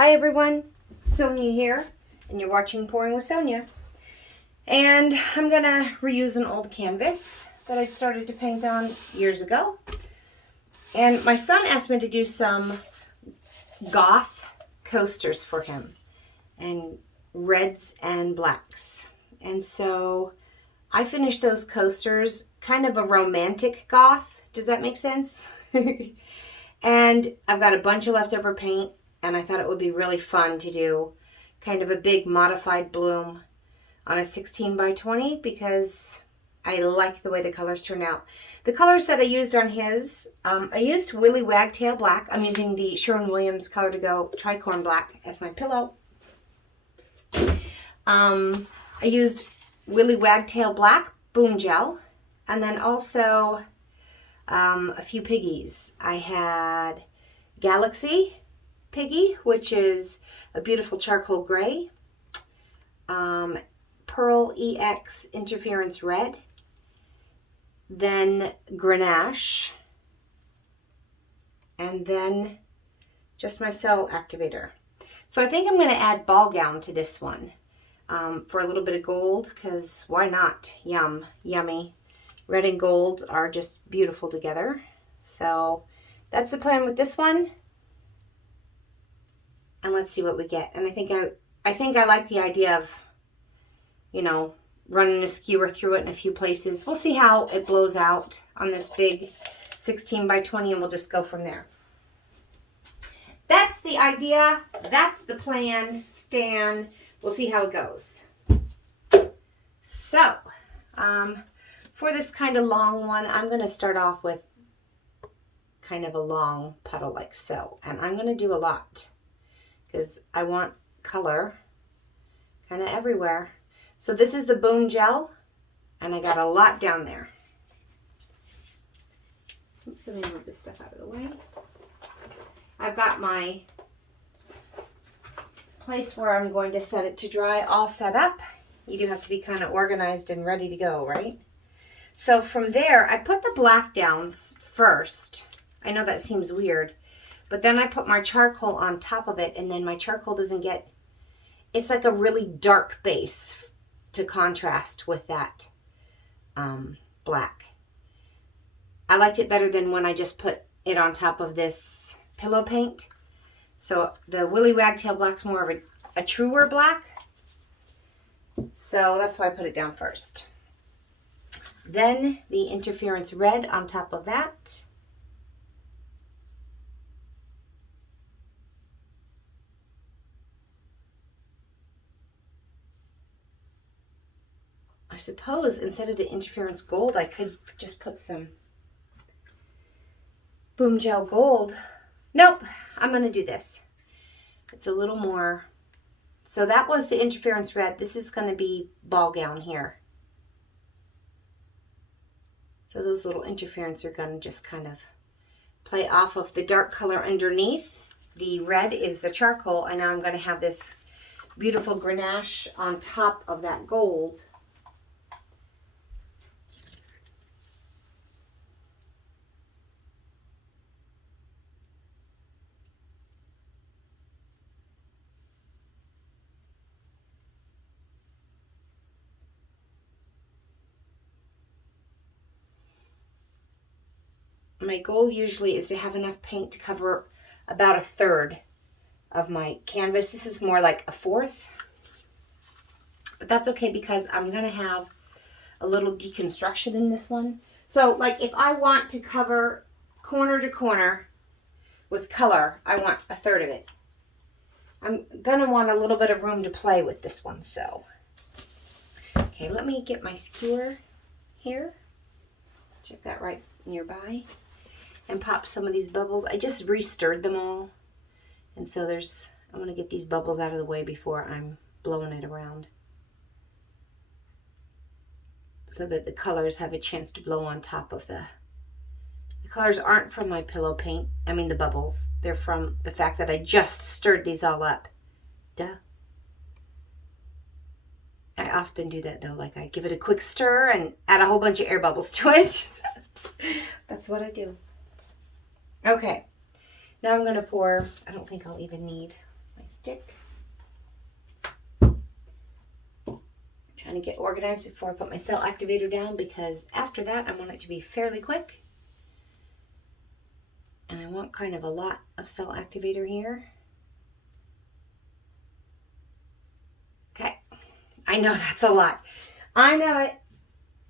Hi everyone, Sonia here, and you're watching Pouring with Sonia. And I'm gonna reuse an old canvas that I'd started to paint on years ago. And my son asked me to do some goth coasters for him, and reds and blacks. And so I finished those coasters, kind of a romantic goth. Does that make sense? And I've got a bunch of leftover paint. And I thought it would be really fun to do kind of a big modified bloom on a 16 by 20 because I like the way the colors turn out. The colors that I used on his, I used Willie Wagtail Black. I'm using the Sherwin Williams Color to Go Tricorn Black as my pillow. I used Willie Wagtail Black Boom Gel, and then also a few Piggies. I had Galaxy Piggy, which is a beautiful charcoal gray, Pearl EX Interference Red, then Grenache, and then just my cell activator. So I think I'm going to add ball gown to this one for a little bit of gold, because why not? Yummy. Red and gold are just beautiful together. So that's the plan with this one. And let's see what we get. And I think I like the idea of, you know, running a skewer through it in a few places. We'll see how it blows out on this big 16 by 20 and we'll just go from there. That's the idea. That's the plan. Stan. We'll see how it goes. So, for this kind of long one, I'm going to start off with kind of a long puddle like so. And I'm going to do a lot, because I want color kind of everywhere. So this is the Boom Gel, and I got a lot down there. Oops, let me move this stuff out of the way. I've got my place where I'm going to set it to dry all set up. You do have to be kind of organized and ready to go, right? So from there, I put the black down first. I know that seems weird. But then I put my charcoal on top of it, and then my charcoal doesn't get, it's like a really dark base to contrast with that black. I liked it better than when I just put it on top of this pillow paint. So the Willie Wagtail Black's more of a truer black. So that's why I put it down first. Then the Interference Red on top of that. I suppose instead of the Interference Gold, I could just put some Boom Gel Gold. Nope, I'm going to do this. It's a little more. So that was the Interference Red. This is going to be ball gown here. So those little interference are going to just kind of play off of the dark color underneath. The red is the charcoal, and now I'm going to have this beautiful Grenache on top of that gold. My goal usually is to have enough paint to cover about a third of my canvas. This is more like a fourth, but that's okay because I'm going to have a little deconstruction in this one. So like if I want to cover corner to corner with color, I want a third of it. I'm going to want a little bit of room to play with this one. So, okay, let me get my skewer here, which I've got right nearby, and pop some of these bubbles. I just re-stirred them all, and so I want to get these bubbles out of the way before I'm blowing it around, so that the colors have a chance to blow on top of the colors aren't from my pillow paint. I mean the bubbles. They're from the fact that I just stirred these all up. Duh. I often do that though. Like I give it a quick stir and add a whole bunch of air bubbles to it. That's what I do. Okay. Now I'm going to pour, I don't think I'll even need my stick. Trying to get organized before I put my cell activator down, because after that I want it to be fairly quick. And I want kind of a lot of cell activator here. Okay, I know that's a lot. I know it.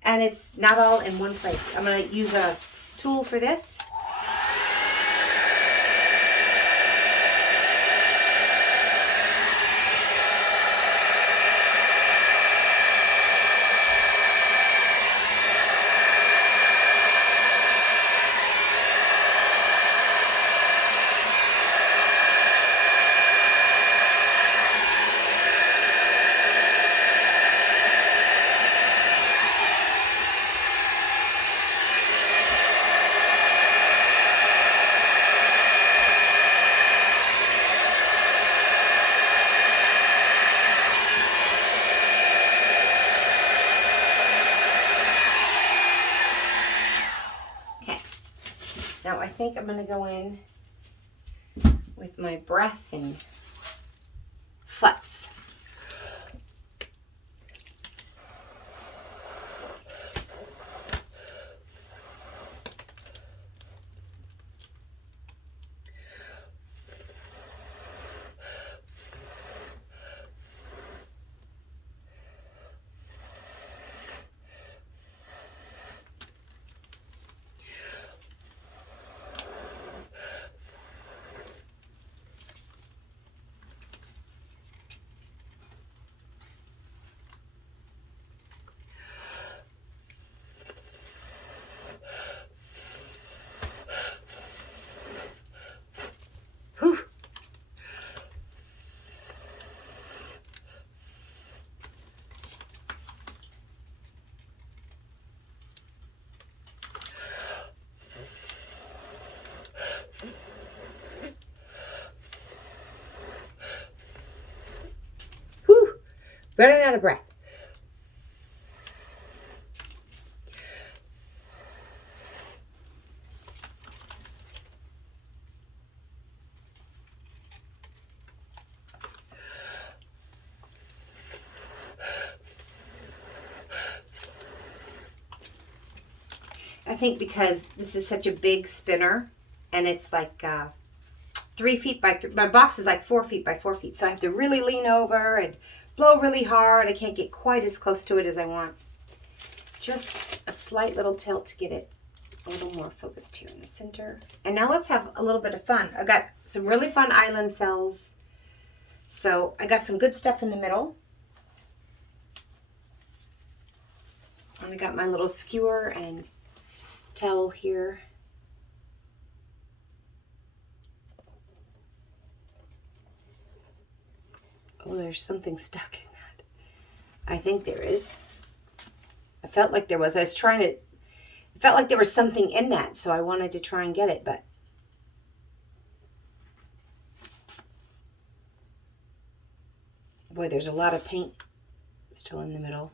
And it's not all in one place. I'm going to use a tool for this. Now I think I'm going to go in with my breath and futz. Running out of breath. I think because this is such a big spinner, and it's like 3 feet by my box is like 4 feet by 4 feet, so I have to really lean over and blow really hard. I can't get quite as close to it as I want. Just a slight little tilt to get it a little more focused here in the center. And now let's have a little bit of fun. I've got some really fun island cells. So I got some good stuff in the middle. And I got my little skewer and towel here. Oh, there's something stuck in that. I think there is. I felt like there was. I was trying to, it felt like there was something in that, so I wanted to try and get it, but boy, there's a lot of paint still in the middle.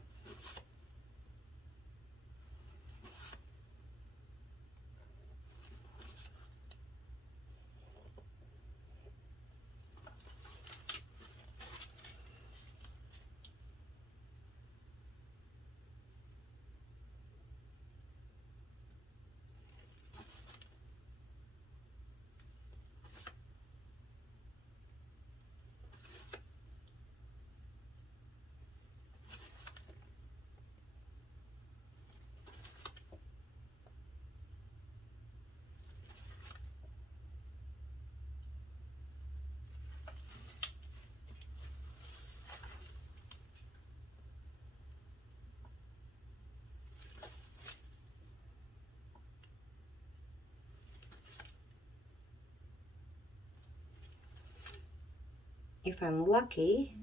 If I'm lucky,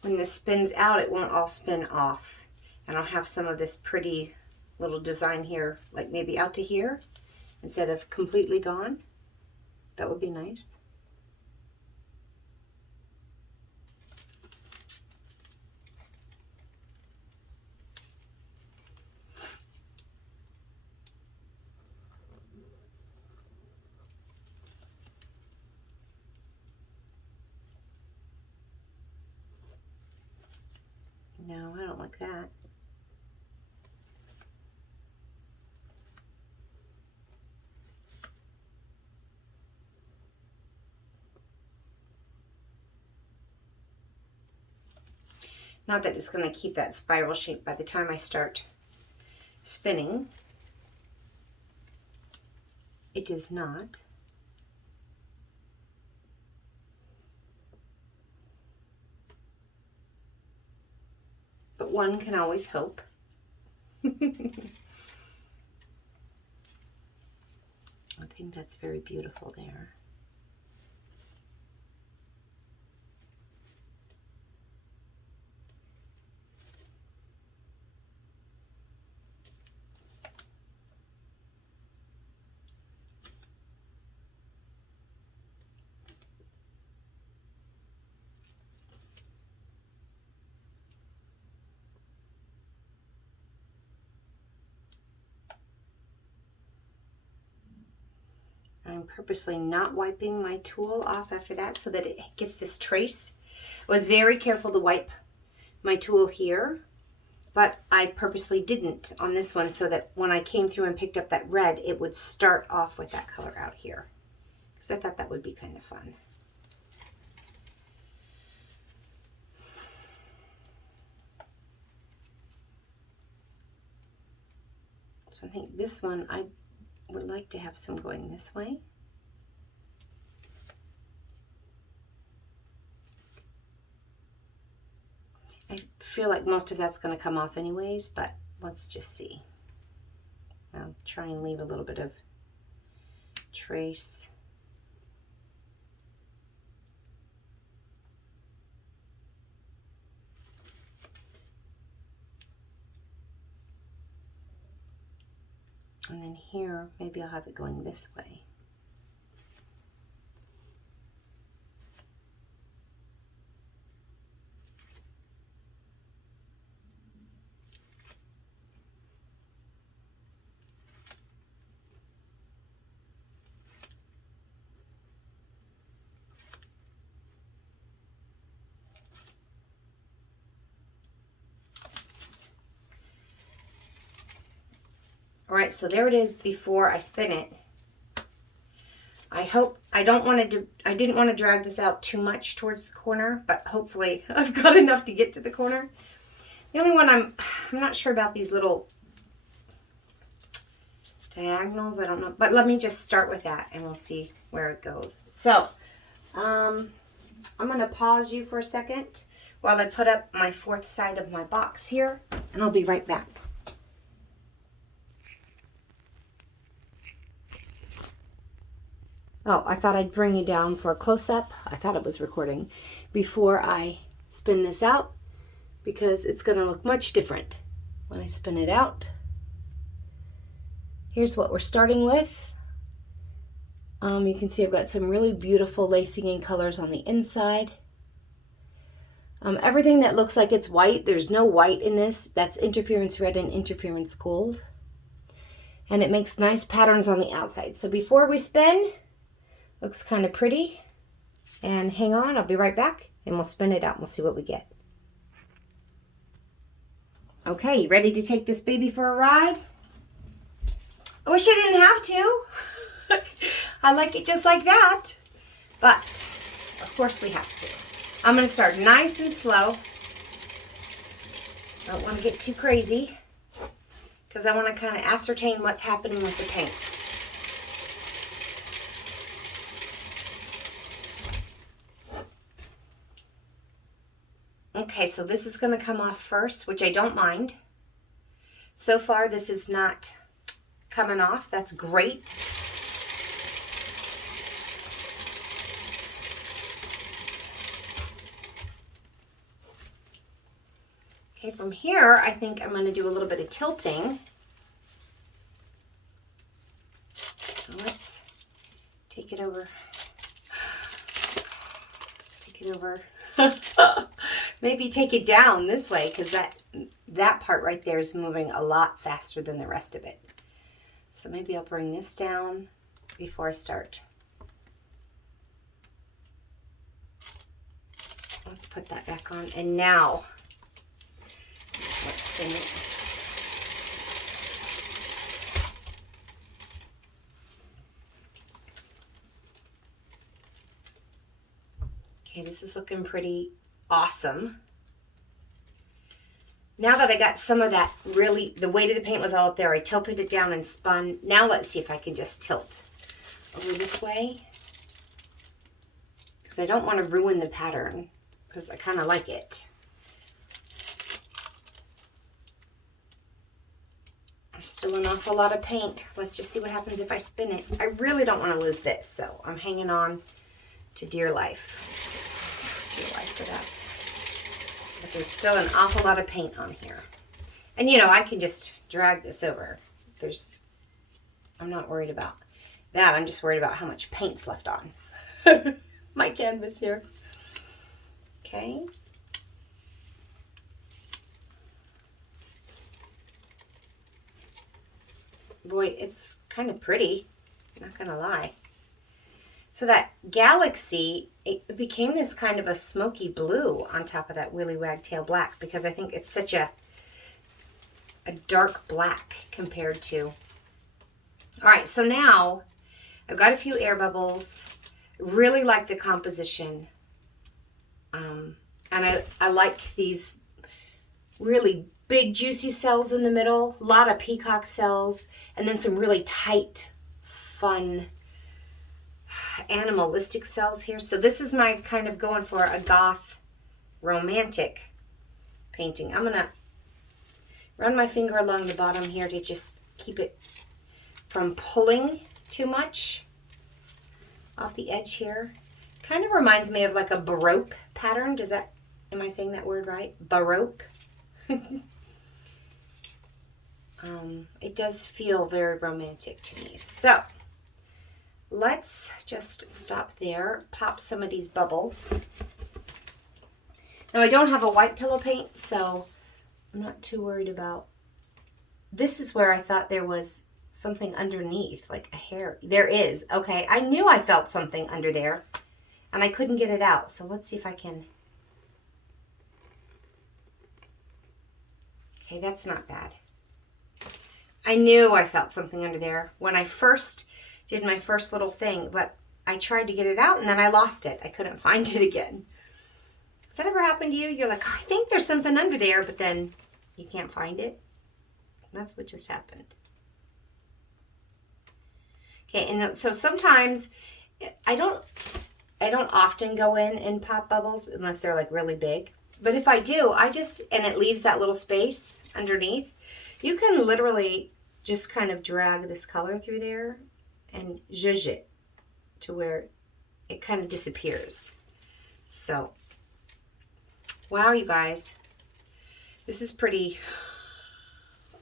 when this spins out, it won't all spin off. And I'll have some of this pretty little design here, like maybe out to here, instead of completely gone. That would be nice. No, I don't like that. Not that it's going to keep that spiral shape by the time I start spinning. It does not. But one can always hope. I think that's very beautiful there. I'm purposely not wiping my tool off after that so that it gets this trace. I was very careful to wipe my tool here, but I purposely didn't on this one so that when I came through and picked up that red, it would start off with that color out here. Because I thought that would be kind of fun. So I think this one, I would like to have some going this way. I feel like most of that's going to come off anyways, but let's just see. I'll try and leave a little bit of trace. And then here, maybe I'll have it going this way. All right, so there it is before I spin it. I didn't want to drag this out too much towards the corner, but hopefully I've got enough to get to the corner. The only one I'm not sure about these little diagonals, I don't know, but let me just start with that and we'll see where it goes. So, I'm going to pause you for a second while I put up my fourth side of my box here, and I'll be right back. Oh, I thought I'd bring you down for a close-up. I thought it was recording before I spin this out because it's going to look much different when I spin it out. Here's what we're starting with. You can see I've got some really beautiful lacing in colors on the inside. Everything that looks like it's white, there's no white in this. That's interference red and interference gold. And it makes nice patterns on the outside. So before we spin, looks kind of pretty. And hang on, I'll be right back and we'll spin it out and we'll see what we get. Okay, you ready to take this baby for a ride? I wish I didn't have to. I like it just like that. But, of course we have to. I'm going to start nice and slow. I don't want to get too crazy because I want to kind of ascertain what's happening with the paint. Okay, so this is going to come off first, which I don't mind. So far, this is not coming off. That's great. Okay, from here, I think I'm going to do a little bit of tilting. So let's take it over. Let's take it over. Maybe take it down this way because that part right there is moving a lot faster than the rest of it. So maybe I'll bring this down before I start. Let's put that back on. And now paint. Okay, this is looking pretty awesome. Now that I got some of that, really, the weight of the paint was all up there, I tilted it down and spun. Now let's see if I can just tilt over this way. Because I don't want to ruin the pattern, because I kind of like it. There's still an awful lot of paint. Let's just see what happens if I spin it. I really don't want to lose this, so I'm hanging on to dear life. Dear life for that. But there's still an awful lot of paint on here. And you know, I can just drag this over. I'm not worried about that. I'm just worried about how much paint's left on my canvas here. Okay. Boy, it's kind of pretty. I'm not gonna lie. So that galaxy, it became this kind of a smoky blue on top of that Willie Wagtail black, because I think it's such a dark black compared to. All right, so now I've got a few air bubbles. Really like the composition. And I like these really big juicy cells in the middle, a lot of peacock cells, and then some really tight, fun, animalistic cells here. So this is my kind of going for a goth romantic painting. I'm gonna run my finger along the bottom here to just keep it from pulling too much off the edge here. Kind of reminds me of like a Baroque pattern. Am I saying that word right? Baroque. It does feel very romantic to me. So let's just stop there, pop some of these bubbles. Now I don't have a white pillow paint, so I'm not too worried about. This is where I thought there was something underneath, like a hair. There is. Okay, I knew I felt something under there, and I couldn't get it out. So let's see if I can. Okay, that's not bad. I knew I felt something under there when I first did my first little thing, but I tried to get it out and then I lost it. I couldn't find it again. Has that ever happened to you? You're like, I think there's something under there, but then you can't find it. That's what just happened. Okay, and so sometimes I don't often go in and pop bubbles unless they're like really big. But if I do, and it leaves that little space underneath, you can literally just kind of drag this color through there and zhuzh it to where it kind of disappears. So, wow, you guys, this is pretty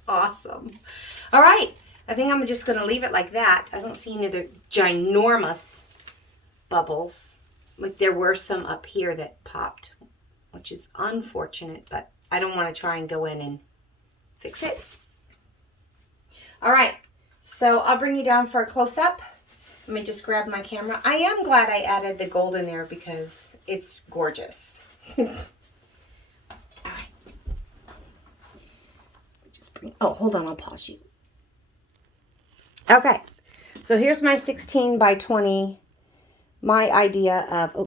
awesome. All right, I think I'm just going to leave it like that. I don't see any other ginormous bubbles. Like there were some up here that popped, which is unfortunate, but I don't want to try and go in and fix it. All right, so I'll bring you down for a close-up. Let me just grab my camera. I am glad I added the gold in there because it's gorgeous. All right. Hold on, I'll pause you. Okay, so here's my 16 by 20, my idea of,